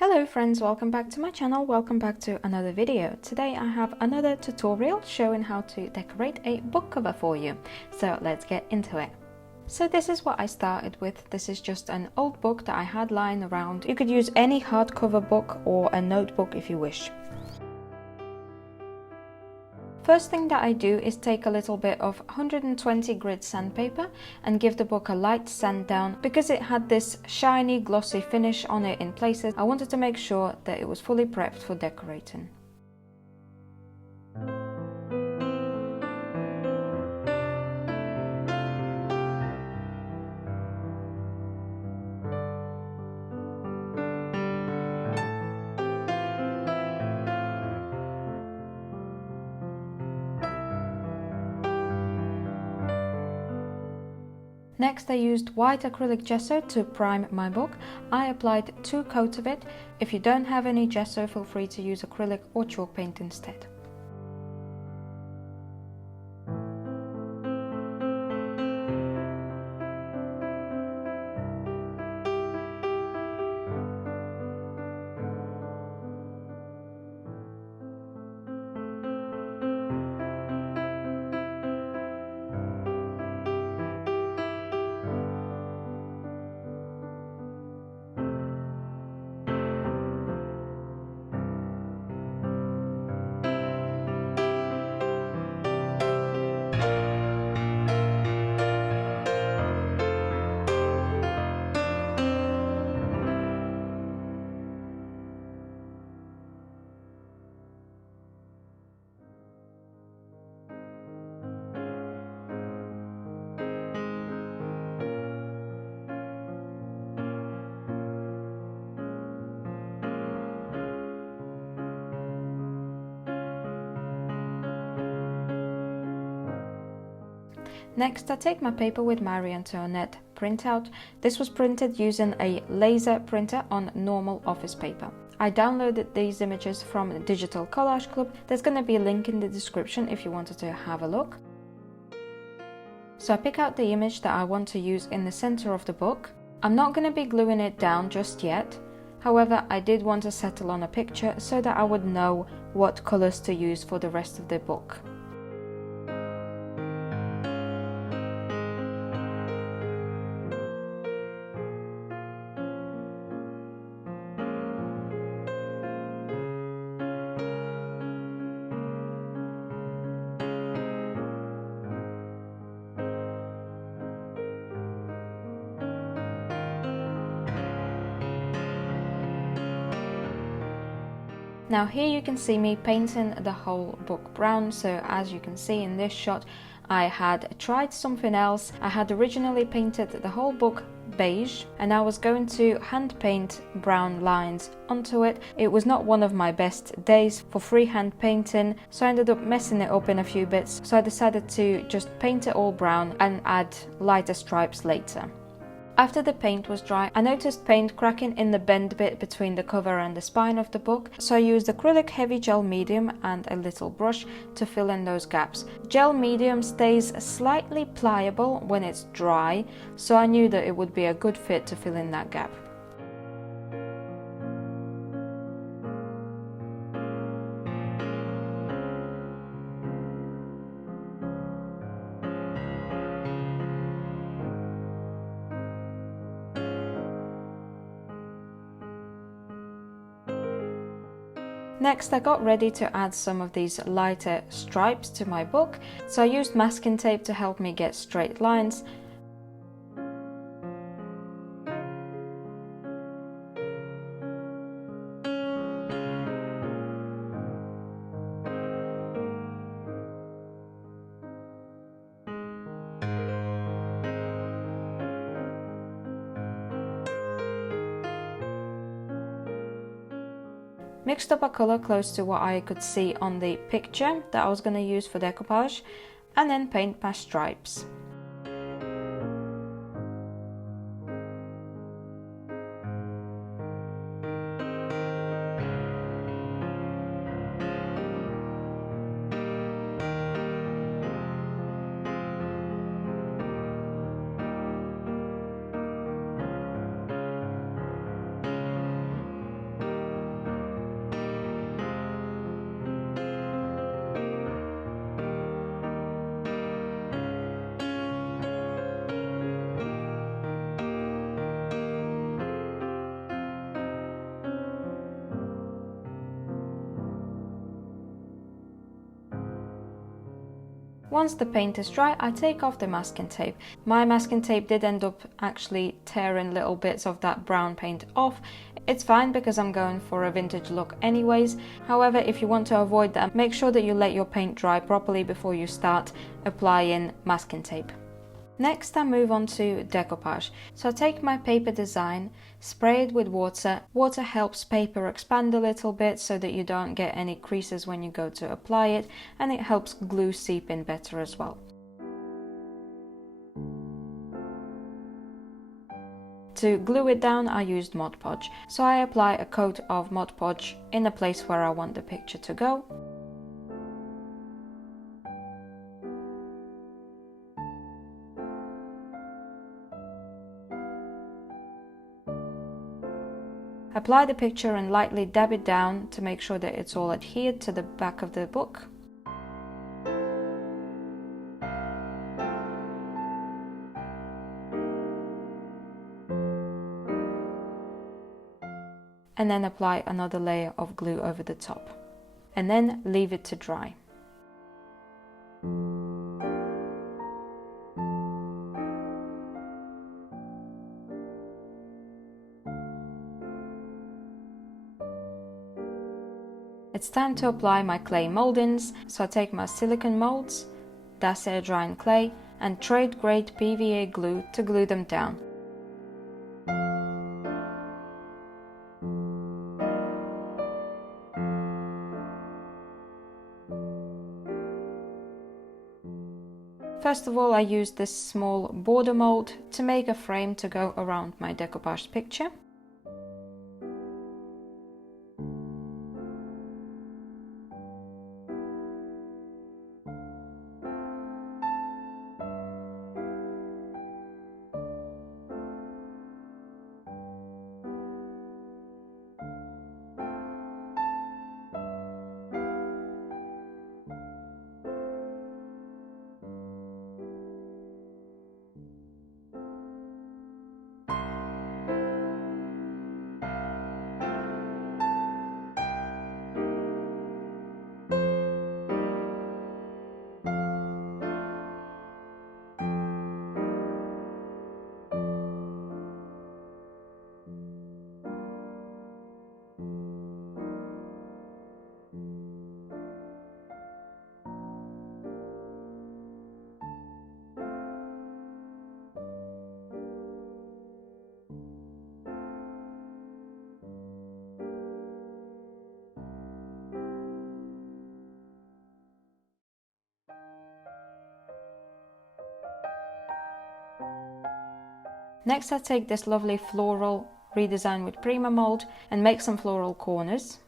Hello friends, welcome back to my channel, welcome back to another video. Today I have another tutorial showing how to decorate a book cover for you. So let's get into it. So this is what I started with. This is just an old book that I had lying around. You could use any hardcover book or a notebook if you wish. First thing that I do is take a little bit of 120 grit sandpaper and give the book a light sand down. Because it had this shiny glossy finish on it in places, I wanted to make sure that it was fully prepped for decorating. Next I used white acrylic gesso to prime my book. I applied 2 coats of it. If you don't have any gesso, feel free to use acrylic or chalk paint instead. Next I take my paper with Marie Antoinette printout. This was printed using a laser printer on normal office paper. I downloaded these images from Digital Collage Club. There's going to be a link in the description if you wanted to have a look. So I pick out the image that I want to use in the center of the book. I'm not going to be gluing it down just yet. However, I did want to settle on a picture so that I would know what colors to use for the rest of the book. Now here you can see me painting the whole book brown. So as you can see in this shot, I had tried something else. I had originally painted the whole book beige and I was going to hand paint brown lines onto it. It was not one of my best days for freehand painting, so I ended up messing it up in a few bits. So I decided to just paint it all brown and add lighter stripes later. After the paint was dry, I noticed paint cracking in the bend bit between the cover and the spine of the book, so I used acrylic heavy gel medium and a little brush to fill in those gaps. Gel medium stays slightly pliable when it's dry, so I knew that it would be a good fit to fill in that gap. Next, I got ready to add some of these lighter stripes to my book, so I used masking tape to help me get straight lines. Mixed up a color close to what I could see on the picture that I was going to use for decoupage, and then paint my stripes. Once the paint is dry, I take off the masking tape. My masking tape did end up actually tearing little bits of that brown paint off. It's fine because I'm going for a vintage look anyways. However, if you want to avoid that, make sure that you let your paint dry properly before you start applying masking tape. Next, I move on to decoupage. So I take my paper design, spray it with water. Water helps paper expand a little bit so that you don't get any creases when you go to apply it, and it helps glue seep in better as well. To glue it down, I used Mod Podge. So I apply a coat of Mod Podge in the place where I want the picture to go. Apply the picture and lightly dab it down to make sure that it's all adhered to the back of the book. And then apply another layer of glue over the top. And then leave it to dry. It's time to apply my clay moldings, so I take my silicone molds, Das air dry in clay, and trade grade PVA glue to glue them down. First of all, I used this small border mold to make a frame to go around my decoupage picture. Next, I take this lovely floral redesign with Prima mold and make some floral corners.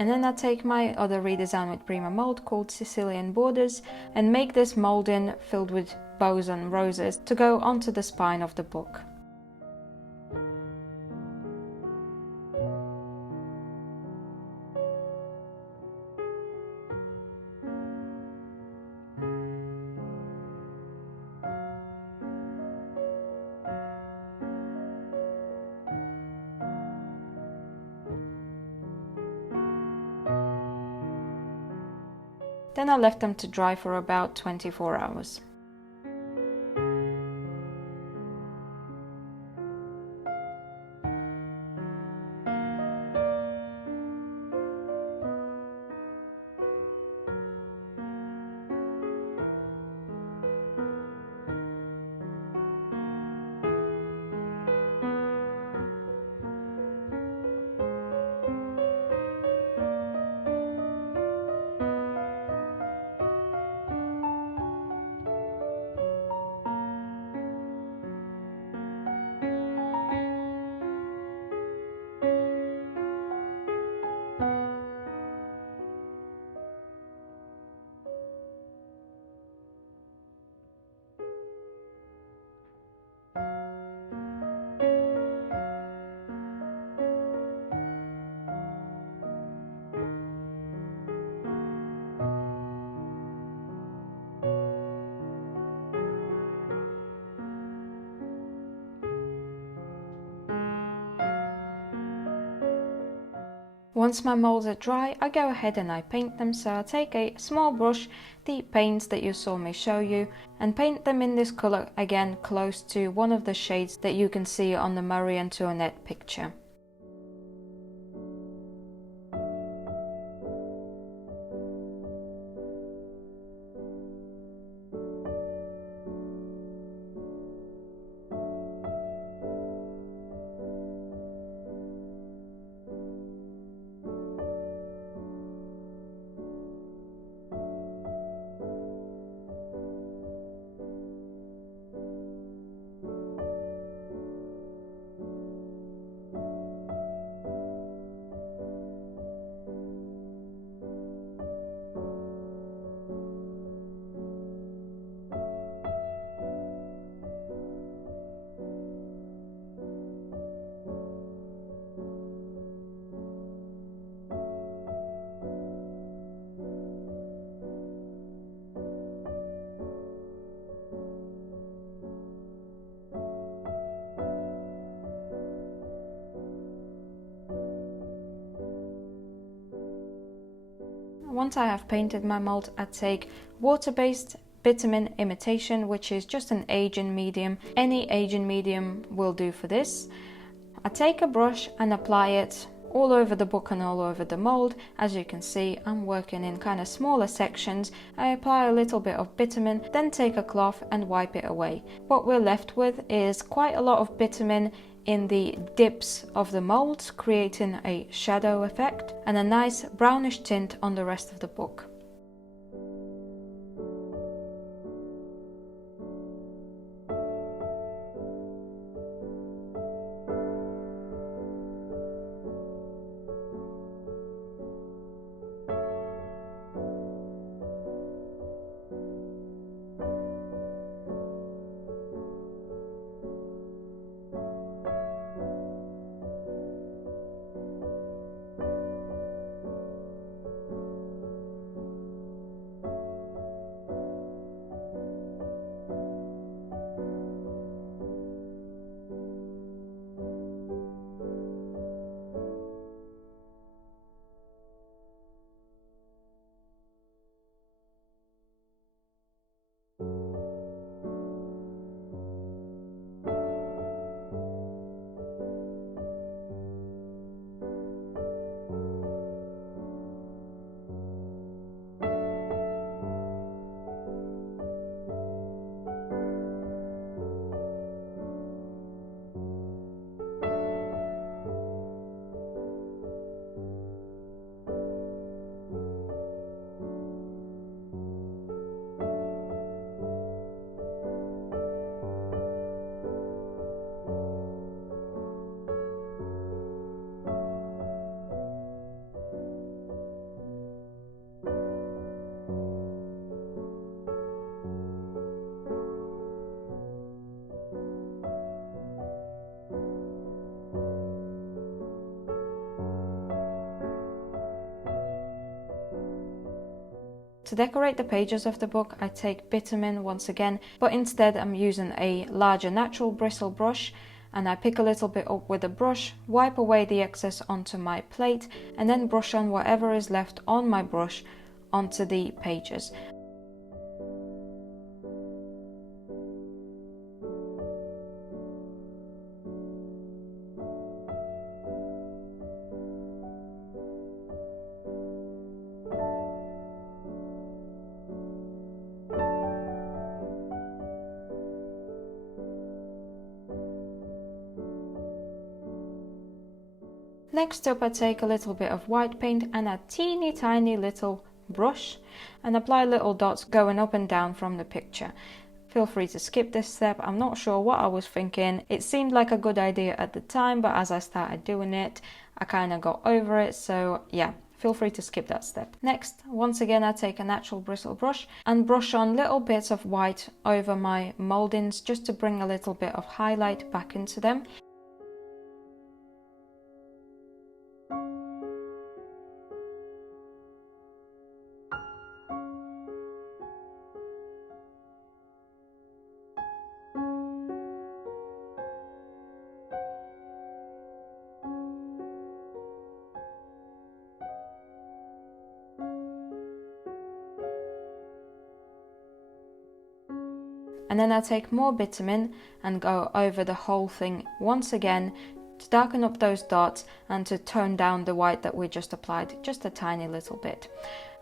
And then I take my other redesign with Prima mold called Sicilian Borders and make this molding filled with bows and roses to go onto the spine of the book. Then I left them to dry for about 24 hours. Once my molds are dry, I go ahead and I paint them. So I take a small brush, the paints that you saw me show you, and paint them in this color, again close to one of the shades that you can see on the Marie Antoinette picture. Once I have painted my mold, I take water-based bitumen imitation, which is just an aging medium. Any aging medium will do for this. I take a brush and apply it all over the book and all over the mold. As you can see, I'm working in kind of smaller sections. I apply a little bit of bitumen, then take a cloth and wipe it away. What we're left with is quite a lot of bitumen in the dips of the molds, creating a shadow effect and a nice brownish tint on the rest of the book. To decorate the pages of the book, I take bitumen once again, but instead I'm using a larger natural bristle brush, and I pick a little bit up with a brush, wipe away the excess onto my plate, and then brush on whatever is left on my brush onto the pages. Next up, I take a little bit of white paint and a teeny tiny little brush and apply little dots going up and down from the picture. Feel free to skip this step. I'm not sure what I was thinking. It seemed like a good idea at the time, but as I started doing it, I kind of got over it. So yeah, feel free to skip that step. Next, once again, I take a natural bristle brush and brush on little bits of white over my moldings just to bring a little bit of highlight back into them. And then I take more bitumen and go over the whole thing once again to darken up those dots and to tone down the white that we just applied just a tiny little bit.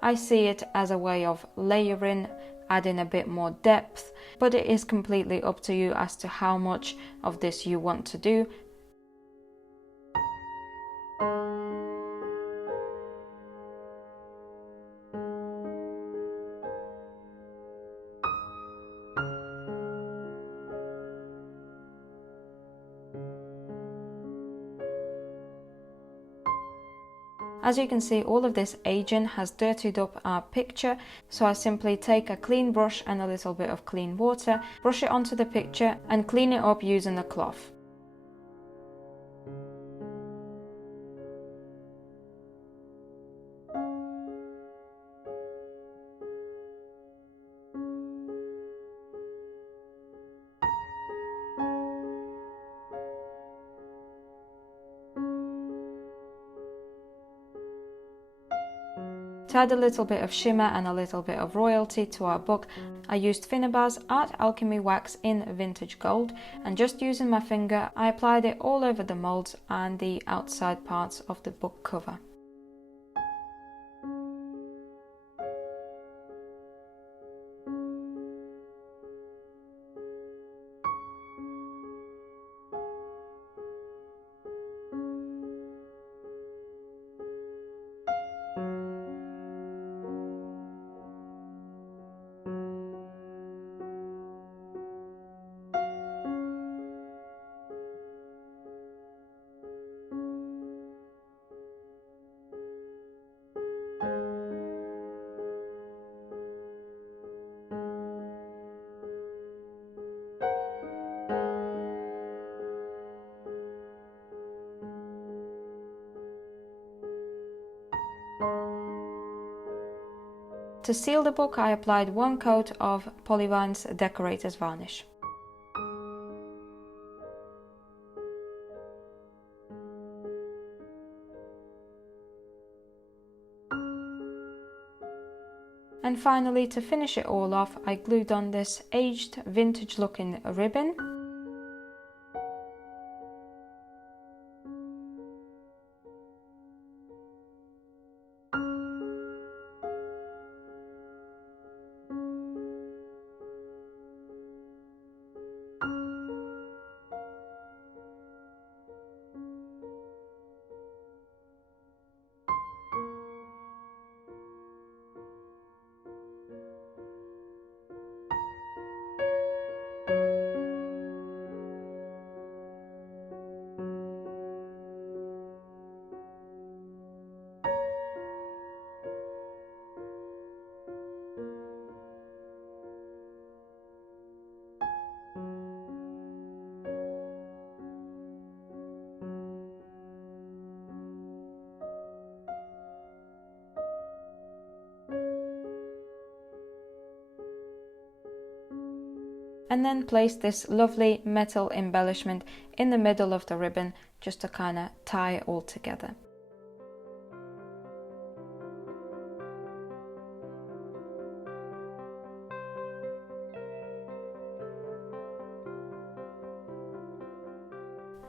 I see it as a way of layering, adding a bit more depth, but it is completely up to you as to how much of this you want to do. As you can see, all of this aging has dirtied up our picture, so I simply take a clean brush and a little bit of clean water, brush it onto the picture and clean it up using a cloth. To add a little bit of shimmer and a little bit of royalty to our book, I used Finnabar's Art Alchemy wax in vintage gold, and just using my finger I applied it all over the molds and the outside parts of the book cover. To seal the book, I applied one coat of Polyvine's Decorator's Varnish. And finally, to finish it all off, I glued on this aged vintage looking ribbon. And then place this lovely metal embellishment in the middle of the ribbon just to kind of tie it all together.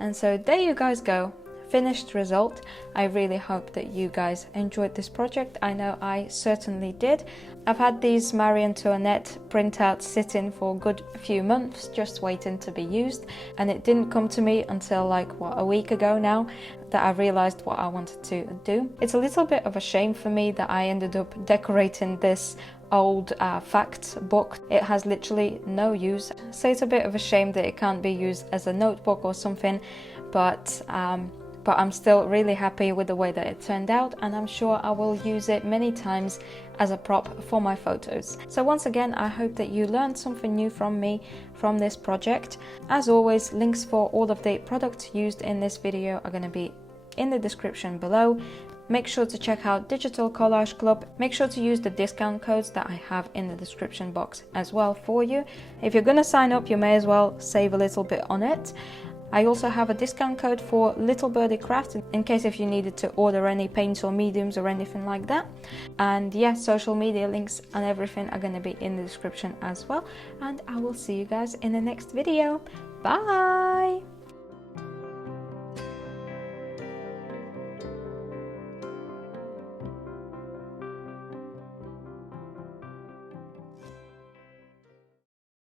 And so there you guys go. Finished result. I really hope that you guys enjoyed this project. I know I certainly did. I've had these Marie Antoinette printouts sitting for a good few months just waiting to be used, and it didn't come to me until like a week ago now that I realized what I wanted to do. It's a little bit of a shame for me that I ended up decorating this old facts book. It has literally no use, so it's a bit of a shame that it can't be used as a notebook or something, but I'm still really happy with the way that it turned out, and I'm sure I will use it many times as a prop for my photos. So once again, I hope that you learned something new from me from this project. As always, links for all of the products used in this video are going to be in the description below. Make sure to check out Digital Collage Club. Make sure to use the discount codes that I have in the description box as well for you. If you're going to sign up, you may as well save a little bit on it. I also have a discount code for Little Birdie Craft in case if you needed to order any paints or mediums or anything like that. And yeah, social media links and everything are going to be in the description as well. And I will see you guys in the next video. Bye!